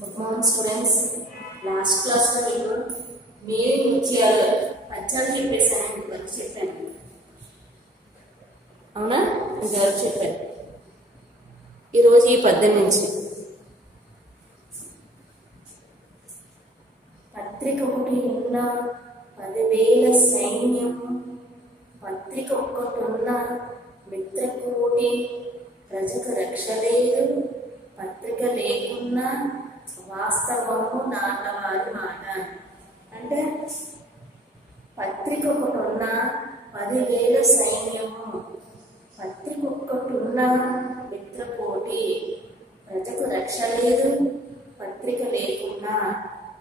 Good morning, students. Last class లో నేను మేలు ముత్యాలు పద్యాలు చెప్పేసాను, ఇంతవరకు చెప్పాను. అవునా? ఇంతవరకు చెప్పాను. ఈరోజు ఈ పద్యం నుంచి పత్రిక ఒకటి ఉన్న 10,000 సైన్యము, పత్రిక ఒక్కటి ఉన్న మిత్రకోటి, ప్రజకు రక్ష లేదు, పత్రిక లేకున్నా వాస్తవము నాటవారి మాట. అంటే పత్రిక ఒకటి ఉన్న 10,000 సైన్యము, పత్రిక ఒక్కటి ఉన్న మిత్రకోటి, ప్రజకు రక్ష లేదు, పత్రిక లేకున్నా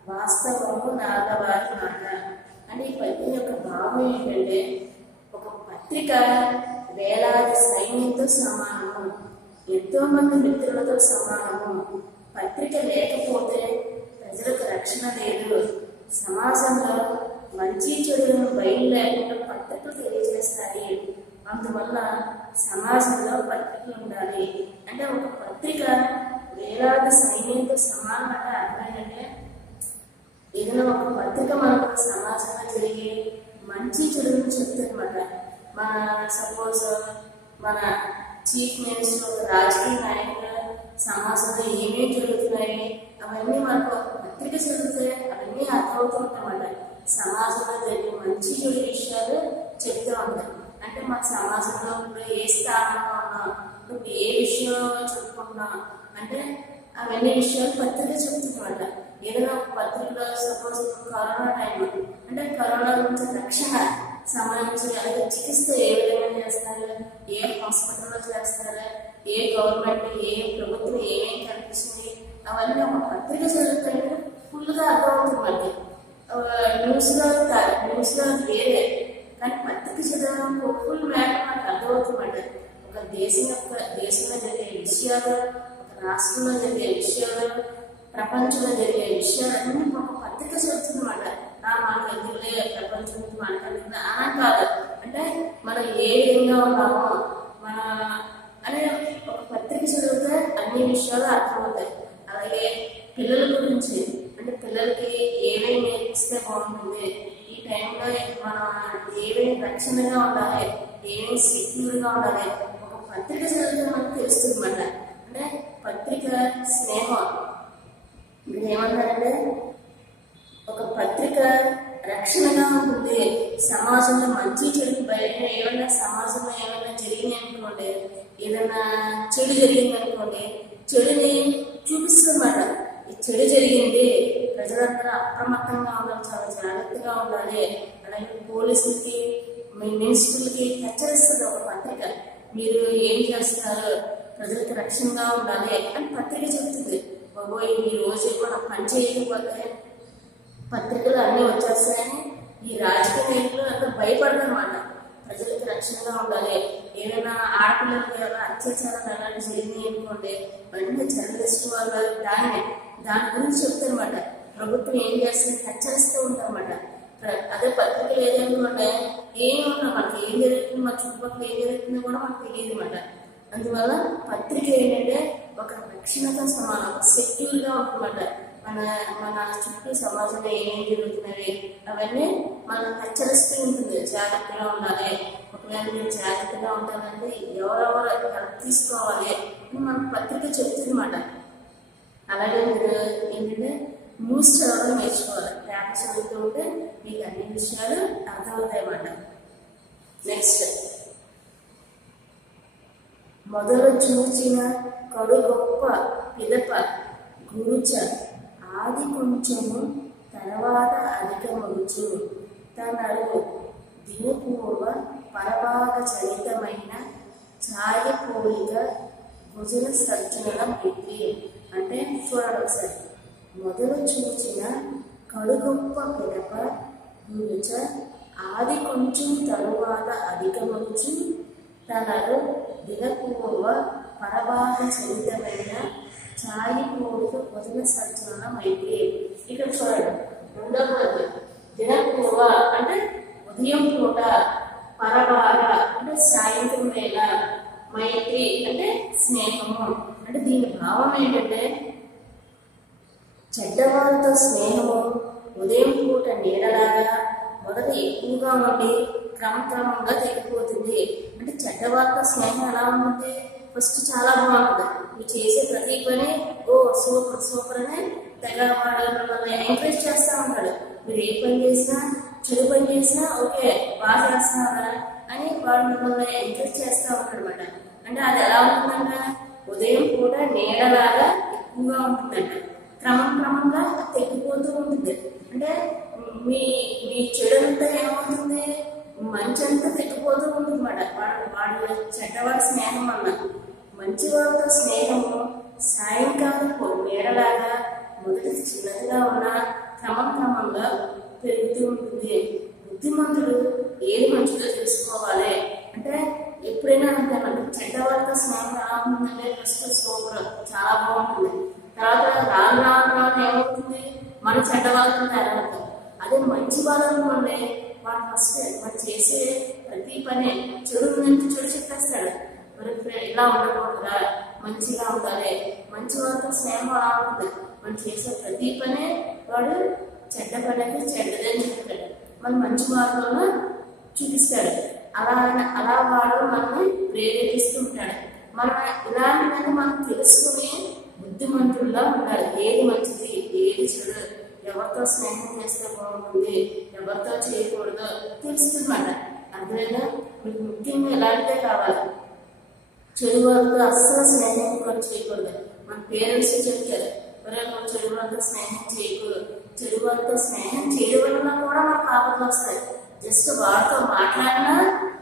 వాస్తవము నాటవారి మాట. అంటే ఈ పద్యం యొక్క భావం ఏంటంటే, ఒక పత్రిక వేలాది సైన్యంతో సమానము, ఎంతో మంది మిత్రులతో సమానము. పత్రిక లేకపోతే ప్రజలకు రక్షణ లేదు. సమాజంలో మంచి చెడులను బయలు లేకుండా పత్రికలు తెలియజేస్తాయి. అందువల్ల సమాజంలో పత్రికలు ఉండాలి. అంటే ఒక పత్రిక వేలాది సైన్యంతో సమానం అంటే అర్థమైందంటే, ఏదైనా ఒక పత్రిక మనకు సమాజంలో జరిగే మంచి చెడులను చెప్తుందన్నమాట. మన సపోజ్ మన చీఫ్ మినిస్టర్, రాజకీయ నాయకులు సమాజంలో ఏమేమి జరుగుతున్నాయి అవన్నీ మనకు పత్రిక చదివితే అవన్నీ అర్థమవుతుంటామన్నమాట. సమాజంలో జరిగే మంచి చెడు విషయాలు చెప్తూ ఉంటాయి. అంటే మన సమాజంలో ఇప్పుడు ఏ స్థానంలో ఉన్నాం, ఇప్పుడు ఏ విషయం చెప్పుకుంటున్నాం అంటే అవన్నీ విషయాలు పత్రిక చెప్తుందన్నమాట. ఏదైనా ఒక పత్రికలో సపోజ్ కరోనా టైం అంటే కరోనా నుంచి రక్షణ సంబంధించి అలాగే చికిత్స ఏ విధంగా చేస్తారు, ఏ హాస్పిటల్లో చేస్తారు, ఏ గవర్నమెంట్ ఏ ప్రభుత్వం ఏమేమి కనిపిస్తుంది అవన్నీ ఒక పత్రిక చదివితే ఫుల్గా అర్థమవుతుంది. మనకి న్యూస్లో వేరే, కానీ పత్రిక చదవడానికి ఫుల్ మ్యాటర్ మనకు అర్థమవుతుంది. ఒక దేశంలో జరిగే విషయాలు, ఒక రాష్ట్రంలో జరిగే విషయాలు, ప్రపంచంలో జరిగే విషయాలన్నీ ఒక పత్రిక చదువుతుందన్నమాట. మనకు ఎందుకులే ప్రపంచం మాట్లాడుతుంది అలా కాదు. అంటే మనం ఏ విధంగా ఉన్నామో మన అనే ఒక పత్రిక చదివితే అన్ని విషయాలు అర్థమవుతాయి. అలాగే పిల్లల గురించి అంటే పిల్లలకి ఏమేమి నేర్పిస్తే బాగుంటుంది, ఈ టైంలో మనం ఏమేమి రక్షణగా ఉండాలి, ఏమేమి సెక్యూర్గా ఉండాలి ఒక పత్రిక చదివితే మనకు తెలుస్తుంది అన్నమాట. అంటే పత్రిక స్నేహం ఏమంటారంటే, ఒక పత్రిక రక్షణగా ఉంటుంది. సమాజంలో మంచి చెడు బయట ఏమైనా సమాజంలో ఏమైనా జరిగింది అనుకోండి, ఏదైనా చెడు జరిగింది అనుకోండి, చెడుని చూపిస్తుందన్నమాట. ఈ చెడు జరిగింది, ప్రజలందరూ అప్రమత్తంగా ఉండాలి, చాలా జాగ్రత్తగా ఉండాలి. అలాగే పోలీసులకి మినిస్టర్లకి హెచ్చరిస్తుంది ఒక పత్రిక. మీరు ఏం చేస్తారు, ప్రజలకు రక్షణగా ఉండాలి అని పత్రిక చెప్తుంది. బాబోయ్ ఈ రోజు మనం పని చేయకపోతే పత్రికలు అన్నీ వచ్చేస్తాయని ఈ రాజకీయ నాయకులు అందరూ భయపడతారన్నమాట. ప్రజలకు రక్షణగా ఉండాలి. ఏదైనా ఆడపిల్లలకి ఏమైనా అత్యాచారం అలాంటి జరిగింది అనుకోండి, వెంటనే జర్నలిస్ట్ వాళ్ళు దాని గురించి చెప్తారన్నమాట. ప్రభుత్వం ఏం చేస్తుంది హెచ్చరిస్తూ ఉంటారన్నమాట. అదే పత్రికలు ఏదైనా ఏమి ఉన్నా మనకి ఏం జరుగుతుంది, మన చుట్టుపక్కల ఏం జరుగుతుందో కూడా మనకు తెలియదు అన్నమాట. అందువల్ల పత్రిక ఏంటంటే ఒక రక్షణతో సమానం, సెక్యూర్గా ఉంటుందన్నమాట. మన చుట్టూ సమాజంలో ఏమేమి జరుగుతున్నాయి అవన్నీ మనం హెచ్చరిస్తూ ఉంటుంది. జాగ్రత్తగా ఉండాలి, ఒకవేళ మీరు జాగ్రత్తగా ఉంటారంటే ఎవరెవరు హెల్ప్ తీసుకోవాలి అని మన పత్రిక చెప్తుంది అన్నమాట. అలాగే మీరు ఏంటంటే న్యూస్ చదవడం నేర్చుకోవాలి. పేపర్ చదువుతూ ఉంటే మీకు అన్ని విషయాలు అర్థమవుతాయి అన్నమాట. నెక్స్ట్, మొదలు చూచిన కడు గొప్ప పిదప గురుచ, ఆది కొంచెము తర్వాత అధికమగుచు, తనరు దినపూర్వ పరభాగ చరితమైన ఛాయపోలిక భుజన సర్జనల మిత్రి. అంటే చూడండి ఒకసారి, మొదలు చూచిన కడు గొప్ప పిదప గురుచ, ఆది కొంచెం తరువాత అధికమగుచు, తనరు దినపూర్వ పరభాగ చరితమైన ఛాయపోలిక భుజన సర్జనల మైత్రి. ఇక్కడ చూడండి, రెండవది దినపూర్వ అంటే ఉదయం పూట, పరభాగ అంటే సాయంత్రం వేళ, మైత్రి అంటే స్నేహము. అంటే దీని భావం ఏంటంటే చెడ్డవారితో స్నేహము ఉదయం పూట నీడలాగా మొదట ఎక్కువగా ఉండి క్రమక్రమంగా తగ్గిపోతుంది. అంటే చెడ్డవారితో స్నేహం ఎలా ఉంటుంది? ఫస్ట్ చాలా బాగుంటుంది. మీరు చేసే ప్రతి పని ఓ సూపర్ సూపర్ అని తెగ వాడు మిమ్మల్ని ఎంకరేజ్ చేస్తూ ఉంటాడు. మీరు ఏ పని చేసినా చెడు పని చేసినా ఓకే బాగా చేస్తున్నారా అని వాడు మిమ్మల్ని ఎంకరేజ్ చేస్తూ ఉంటాడు అనమాట. అంటే అది ఎలా ఉంటుందంట? ఉదయం పూట నీడలాగా ఎక్కువగా ఉంటుందంట, క్రమంగా తగ్గిపోతూ ఉంటుంది. అంటే మీ మీ చెడు అంతా ఏమవుతుంది? మంచి అంతా తగ్గిపోతూ ఉంటుంది అన్నమాట. వాడు చెడ్డవాడి స్నేహం వల్ల. మంచి వాళ్ళతో స్నేహము సాయంకాలం నీడలాగా మొదటి చిన్నదిగా ఉన్న క్రమంగా పెరుగుతూ ఉంటుంది. బుద్ధిమంతుడు ఏది మంచిదో తెలుసుకోవాలి. అంటే ఎప్పుడైనా అంతేనండి, చెడ్డవాళ్ళతో స్నేహం ఎలా ఉంటుందంటే ఫస్ట్ సూపర్ చాలా బాగుంటుంది. తర్వాత రాను ఏమవుతుంది? మన చెడ్డవాళ్ళతో తయారవుతాం. అదే మంచి వాళ్ళని ఉండే వాడు ఫస్ట్ వాడు చేసే ప్రతి పని చెడు నుంచి చెడు చెప్పేస్తాడు. మరి ఇలా ఉండకూడదురా, మంచిగా ఉండాలి. మంచి వాళ్ళతో స్నేహం అలా ఉంటుంది. మనం చేసే ప్రతి పని వాడు చెడ్డ పని అయితే చెడ్డదని చెప్తాడు, మన మంచి మార్గంలో చూపిస్తాడు. అలా వాడు మనల్ని ప్రేరేపిస్తూ ఉంటాడు. మనం ఇలాంటివన్నీ మనం తెలుసుకుని బుద్ధిమంతుల్లా ఉండాలి. ఏది మంచిది, ఏది చెడు, ఎవరితో స్నేహం చేస్తే బాగుంటుంది, ఎవరితో చేయకూడదు తెలుస్తుందన్నమాట. అందువల్ల మీకు ముఖ్యంగా ఎలాంటిదే కావాలి, చెడు వాళ్ళతో అస్సలు స్నేహం కూడా చేయకూడదు. మన పేరెంట్స్ చెప్తారు, మరి నువ్వు చెడు వాళ్ళతో స్నేహం చేయకూడదు. చెడు వాళ్ళతో స్నేహం చేయడం వల్ల కూడా మనకు ఆపదలు వస్తాయి. జస్ట్ వాడితో మాట్లాడినా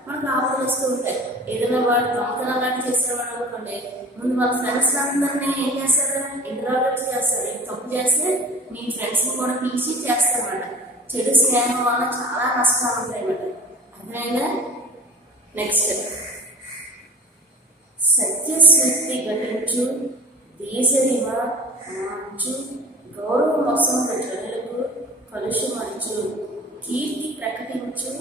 మనకు ఆపదలు వస్తూ ఉంటాయి. ఏదైనా వాడు దొంగతనం లాంటి చేసేవాడు అనుకోండి, ముందు వాళ్ళ ఫ్రెండ్స్ అందరినీ ఏం చేస్తారు? ఇంటరాగేట్ చేస్తారు. తప్పు చేస్తే మీ ఫ్రెండ్స్ ని కూడా పిలిచి చేస్తారన్నమాట. చెడు స్నేహం వల్ల చాలా నష్టాలు ఉంటాయి అన్నమాట. అర్థమైనా? నెక్స్ట్, సత్యశక్తి ఘటించు దేశరిమ మార్చు గౌరవ మోసం ప్రజలకు కలుషమరచు కీర్తి ప్రకటించు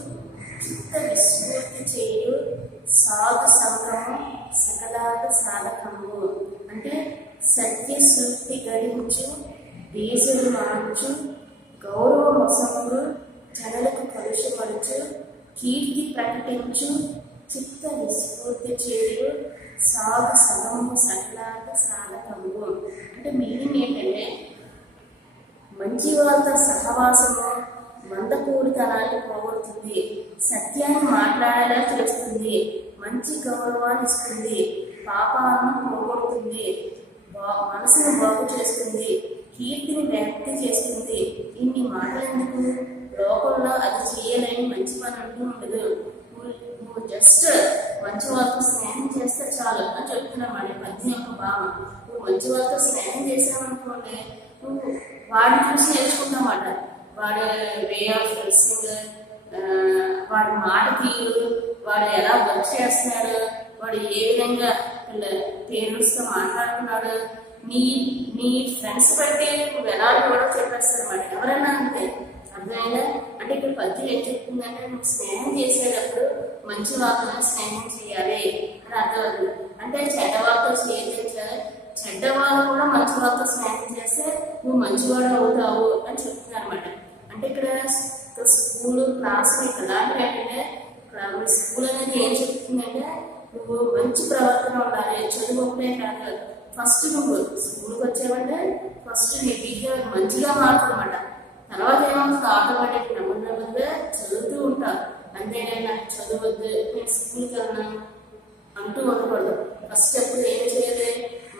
చిత్త విస్ఫూర్తి చేయు సాధు సంగమం సకలాద సాధకము. అంటే సత్యశక్తి గడించు దేశులు మార్చు గౌరవ మోసములు జనులకు కలుషమరచు కీర్తి ప్రకటించు చిత్త విస్ఫూర్తి చేయు సాధు సంగమము సకలాద సాధకము. అంటే మీనింగ్ ఏంటంటే మంచి వాళ్ళతో సహవాసము మందపూరితనాన్ని పోగొడుతుంది, సత్యాన్ని మాట్లాడేలా చేస్తుంది, మంచి గౌరవాన్ని ఇస్తుంది, పాపాలను పోగొడుతుంది, మనసును బాగు చేస్తుంది, కీర్తిని వ్యాప్తి చేస్తుంది. ఇన్ని మాటలు ఎందుకు? లోకంలో అది చేయలేని మంచి పని అంటూ ఉండదు. నువ్వు జస్ట్ మంచి వాళ్ళతో స్నేహం చేస్తే చాలు అని చెప్తున్నామండి పద్యం యొక్క భావం. నువ్వు మంచి వాళ్ళతో స్నేహం చేసావనుకోండి, నువ్వు వాడిని చూసి నేర్చుకుంటామాట. వాడి వే ఆఫ్ డ్రెస్సింగ్, వాడి మాట తీరు, వాడు ఎలా వర్క్ చేస్తున్నాడు, వాడు ఏ విధంగా పేరెంట్స్తో మాట్లాడుతున్నాడు, నీ ఫ్రెండ్స్ బట్టి నువ్వు ఎలా కూడా చెప్పేస్తారు అన్నమాట. ఎవరైనా అంతే. అర్థమైందా? అంటే ఇక్కడ పద్యం ఏం చెప్తుందంటే నువ్వు స్నేహం చేసేటప్పుడు మంచి వాళ్ళతో స్నేహం చేయాలి అని అర్థమవుతుంది. అంటే చెడ్డవాళ్ళతో చేయాలి, చెడ్డవాళ్ళు కూడా మంచి వాళ్ళతో స్నేహం చేస్తే నువ్వు మంచివాడు అవుతావు అని చెప్తున్నారు అనమాట. అంటే ఇక్కడ స్కూల్ క్లాస్ ఎలాంటివి అంటే స్కూల్ అనేది ఏం చెప్తుందంటే నువ్వు మంచి ప్రవర్తన ఉండాలి, చదువు ఒకటే కాదు. ఫస్ట్ నువ్వు స్కూల్కి వచ్చావంటే ఫస్ట్ నీ బిహేవియర్ మంచిగా మారుతుందన్నమాట. తర్వాత ఏమవుతుంది? ఆటోమేటిక్ నెమ్మదిగా చదువుతూ ఉంటావు. అంతేగాని నాకు చదవద్దు, నేను స్కూల్కి వెళ్ళను అంటూ ఉండకూడదు. ఫస్ట్ ఎప్పుడు ఏం చేయాలి?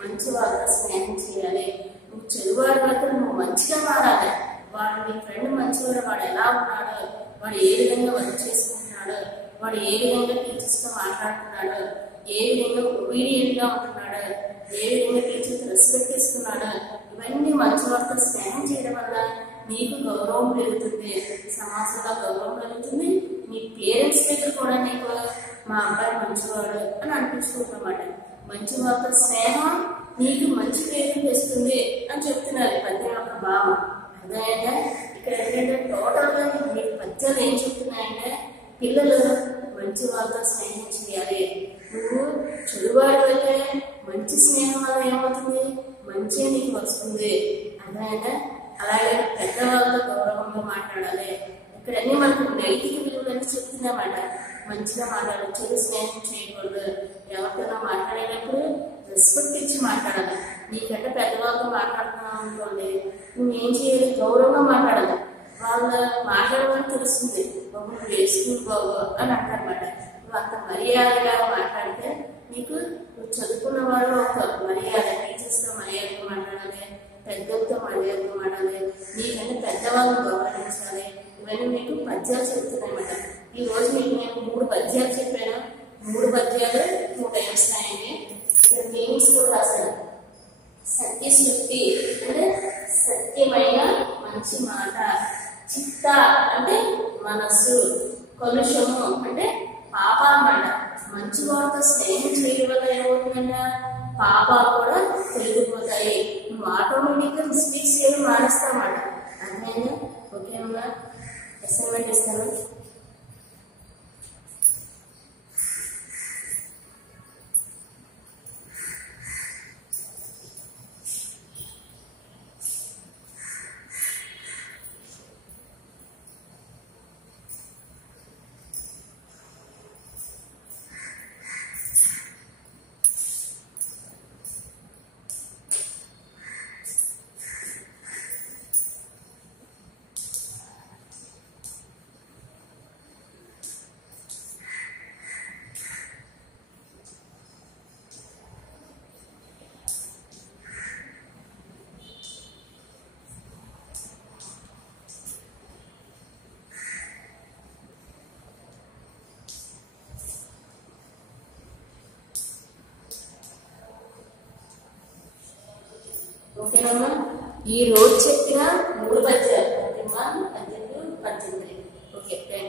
మంచి వాళ్ళతో స్నేహం చేయాలి. నువ్వు చెడువాడి వల్ల నువ్వు మంచిగా మారాలి. వాడు నీ ఫ్రెండ్ మంచివాడు, వాడు ఎలా ఉన్నాడు, వాడు ఏ విధంగా వర్క్ చేసుకుంటున్నాడు, వాడు ఏ విధంగా టీచర్స్తో మాట్లాడుతున్నాడు, ఏ విధంగా ఒబీడియంట్గా ఉంటున్నాడు, ఏ విధంగా టీచర్స్ రెస్పెక్ట్ ఇస్తున్నాడు, ఇవన్నీ మంచి వాళ్ళతో స్నేహం చేయడం వల్ల నీకు గౌరవం పెరుగుతుంది, సమాజంలో గౌరవం పెరుగుతుంది. నీ పేరెంట్స్ దగ్గర కూడా నీకు మా అబ్బాయి మంచివాడు అని అనిపించుకుంటున్నమాట. మంచి వాళ్ళతో స్నేహం నీకు మంచి పేరు తెస్తుంది అని చెప్తున్నారు పద్యం యొక్క భావం. అర్థమైందా? ఇక్కడ ఏంటంటే టోటల్గా మీకు పద్యాలు ఏం చెప్తున్నాయంటే పిల్లలు మంచి వాళ్ళతో స్నేహం చేయాలి. నువ్వు చెడువాడు అయితే మంచి స్నేహం వల్ల ఏమవుతుంది? మంచి నీకు వస్తుంది. అర్థమైందా? అలాగే పెద్దవాళ్ళతో గౌరవంగా మాట్లాడాలి. ఇక్కడన్నీ మనకు నైతిక విలువలని చెప్తుందన్నమాట. మంచిగా మాట్లాడాలి, చెడు స్నేహం చేయకూడదు, ఎవరితోనో మాట్లాడేటప్పుడు రెస్పెక్ట్ ఇచ్చి మాట్లాడాలి. నీకంటే పెద్దవాళ్ళతో మాట్లాడుతున్నావు అనుకోండి, నువ్వేం చేయాలి, గౌరవంగా మాట్లాడాలి. వాళ్ళ మాట్లాడమని తెలుస్తుంది, బాబు నువ్వు వేసుకుని బాబు అని అంటారన్నమాట. నువ్వు అంత మర్యాదగా మాట్లాడితే నీకు నువ్వు చదువుకున్న వాళ్ళు ఒక మర్యాద, టీచర్స్తో మర్యాదగా మాట్లాడాలి, పెద్దలతో మర్యాదగా మాట్లాడాలి, నీకంటే పెద్దవాళ్ళని గౌరవించాలి. ఇవన్నీ మీకు పద్యాలు చెప్తున్నాయన్నమాట. ఈ రోజు మీకు నేను 3 పద్యాలు చెప్పాను. 3 పద్యాలు 2 టైమ్స్ రాయండి. ఇక్కడ మీనింగ్స్ కూడా రాశాను. సత్యశుద్ధి అంటే సత్యమైన మంచి మాట, చిత్త అంటే మనస్సు, కలుషము అంటే పాప అన్నమాట. మంచి వాళ్ళతో స్నేహం చేయడం వల్ల ఏమవుతుందన్నా పాపాలు కూడా తొలగిపోతాయి. నువ్వు ఆటోమేటిక్గా మిస్టేక్స్ చేయడం మానేస్తామన్నమాట. అర్థమైందా? ఓకే అమ్మా, అసైన్మెంట్ ఇస్తాను. ఓకేనమ్మా, ఈ రోజు చెప్పిన 3 పద్యాలు 11, 12, 18. Okay, thank you.